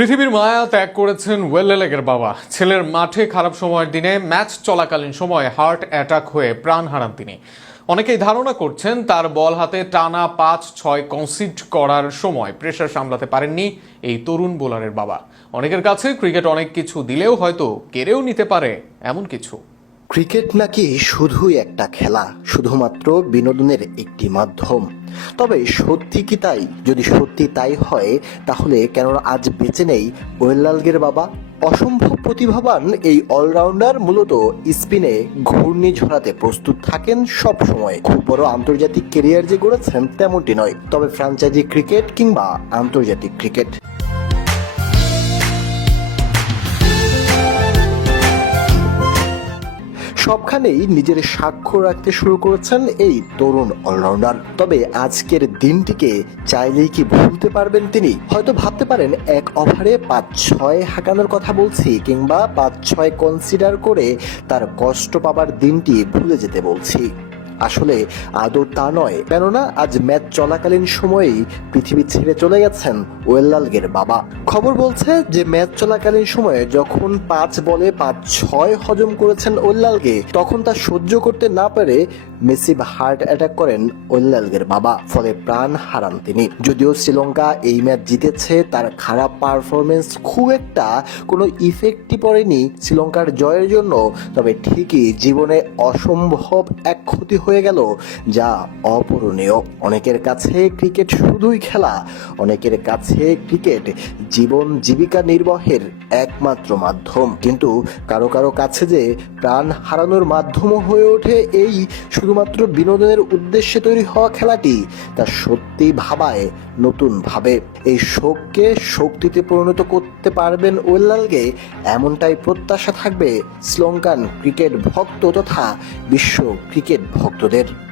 পৃথিবীর মায়া ত্যাগ করেছেন ওয়েলেলেগের বাবা। ছেলের মাঠে খারাপ সময়ের দিনে ম্যাচ চলাকালীন সময়ে হার্ট অ্যাটাক হয়ে প্রাণ হারান তিনি। অনেকেই ধারণা করছেন তার বল হাতে টানা পাঁচ, ছয় কনসিড করার সময় প্রেশার সামলাতে পারেননি এই তরুণ বোলারের বাবা। অনেকের কাছে ক্রিকেট অনেক কিছু দিলেও হয়তো কেড়েও নিতে পারে এমন কিছু। ক্রিকেট নাকি শুধুই একটা খেলা, শুধুমাত্র বিনোদনের একটি মাধ্যম? তবে সত্যি কি তাই? যদি সত্যি তাই হয়, তাহলে কেন আজ বেঁচে নেই ওয়েল্লালগের বাবা? অসম্ভব প্রতিভাবান এই অলরাউন্ডার মূলত স্পিনে ঘূর্ণি ঝরাতে প্রস্তুত থাকেন সব সময় খুব বড় আন্তর্জাতিক কেরিয়ার যে গড়েছেন তেমনটি নয়। তবে ফ্র্যাঞ্চাইজি ক্রিকেট কিংবা আন্তর্জাতিক ক্রিকেট। সবখানেই নিজের স্বাক্ষর রাখতে শুরু করেছেন এই তরুণ অলরাউন্ডার। তবে আজকের দিনটিকে চাইলেই কি ভুলতে পারবেন তিনি? হয়তো ভাবতে পারেন, এক ওভারে পাঁচ ছয় হাঁকানোর কথা বলছি, কিংবা পাঁচ ছয় কনসিডার করে তার কষ্ট পাবার দিনটি ভুলে যেতে বলছি। আসলে আদৌ তা নয়, কেননা আজ ম্যাচ চলাকালীন সময়েই পৃথিবী ছেড়ে চলে গেছেন ওয়েল্লালগের বাবা। খবর বলছে যে, ম্যাচ চলাকালীন সময়ে যখন পাঁচ বলে পাঁচ ছয় হজম করেছেন ওয়েল্লালগে তখন তা সহ্য করতে না পেরে মেসিভ হার্ট অ্যাটাক করেন ওয়েল্লালগের বাবা, ফলে প্রাণ হারান তিনি। যদিও শ্রীলঙ্কা এই ম্যাচ জিতেছে, তার খারাপ পারফরমেন্স খুব একটা কোনো ইফেক্টই পড়েনি শ্রীলঙ্কার জয়ের জন্য, তবে ঠিকই জীবনে অসম্ভব এক ক্ষতি হয়ে গেল, যা অপূরণীয়। অনেকের কাছে ক্রিকেট শুধুই খেলা, অনেকের কাছে ক্রিকেট জীবন জীবিকা নির্বাহের একমাত্র মাধ্যম। কিন্তু কারও কারও কাছে যে প্রাণ হারানোর মাধ্যমও হয়ে ওঠে এই শুধুমাত্র বিনোদনের উদ্দেশ্যে তৈরি হওয়া খেলাটি, তা সত্যি ভাবায় নতুন ভাবে এই শোককে শক্তিতে পরিণত করতে পারবেন ওয়েল্লালগে এমনটাই প্রত্যাশা থাকবে শ্রীলঙ্কান ক্রিকেট ভক্ত তথা বিশ্ব ক্রিকেট dele